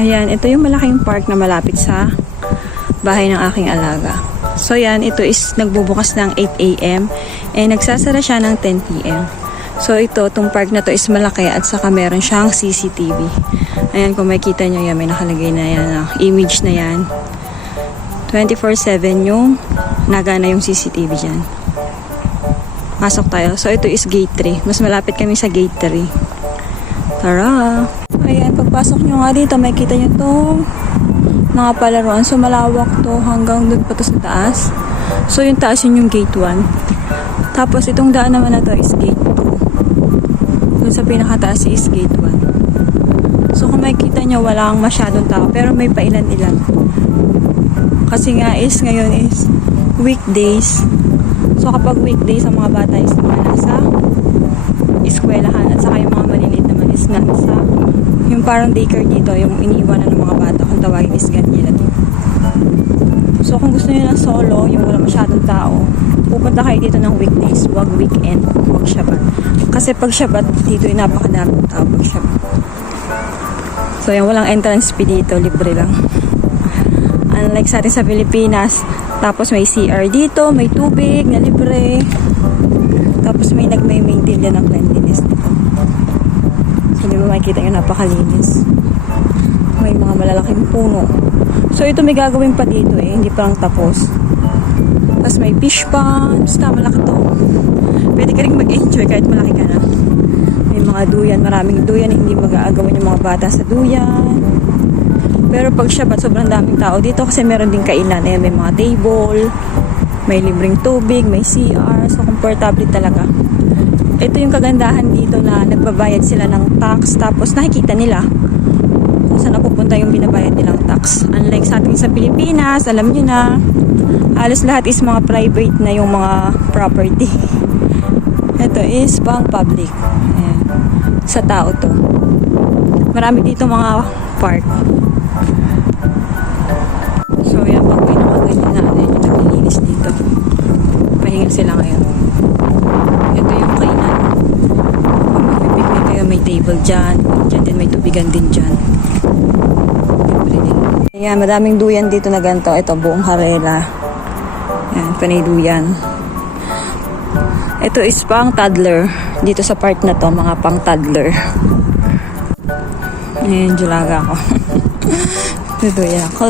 Ayan, ito yung malaking park na malapit sa bahay ng aking alaga. So yan, ito is nagbubukas ng 8 a.m. Nagsasara siya ng 10 p.m. So ito, itong park na to is malaki at saka meron siyang CCTV. Ayan, kung makikita nyo yan, may nakalagay na yan, image na yan. 24/7 yung nagana yung CCTV dyan. Pasok tayo. So ito is gate 3. Mas malapit kami sa gate 3. Tara! Ayan, pagpasok nyo nga dito, makikita nyo itong mga palaruan. So malawak to hanggang doon pa to sa taas. So yung taas yun yung gate 1. Tapos itong daan naman na to is gate 2. Doon sa pinakataas is gate 1. So kung makikita nyo, walang masyadong tao. Pero may pailan-ilan. Kasi nga is, ngayon is weekdays. So kapag weekdays, ang mga bata is naman nasa eskwelahan. At saka yung mga maliliit naman is nasa yung parang daycare dito, yung iniiwanan ng mga bata. Kung tawagin is ganyan. So kung gusto nyo ng solo, yung wala masyadong tao, pupunta kayo dito ng weekdays, wag weekend, wag Shabbat. Kasi pag Shabbat, dito yung napakadaming tao pag Shabbat. So yung walang entrance fee dito, libre lang. Unlike sa atin sa Pilipinas, tapos may CR dito, may tubig na libre. Tapos may nagme-maintain din ng cleanliness dito. So di ba makikita nyo, napakalinis. May mga malalaking puno. So ito may gagawin pa dito hindi pa lang tapos. Tapos may fish pond, basta malaki to. Pwede ka rin mag-enjoy kahit malaki ka na. May mga duyan, maraming duyan, hindi mag-aagawan yung mga bata sa duyan. Pero pag Shabbat, sobrang daming tao dito kasi meron din kainan. May mga table, may libreng tubig, may CR, so komportable talaga. Ito yung kagandahan dito na nagbabayad sila ng tax, tapos nakikita nila kung saan napupunta yung binabayad nilang tax. Unlike sa ating sa Pilipinas, alam nyo na, halos lahat is mga private na yung mga property. Ito is pang public. Ayan. Sa tao to. Marami dito mga park. So yan, pag may nakaganyan na yung naglilinis dito. Pahinga sila ngayon. Ito yung kainan. Pag magpipiknik kayo, may table dyan. Dyan din may tubigan din dyan. Ayan, madaming duyan dito na ganito. Ito, buong harela. Ayan, panay duyan. Ito is pang toddler. Dito sa part na to, mga pang toddler. Ayan, julaga ako. Ito yan ako.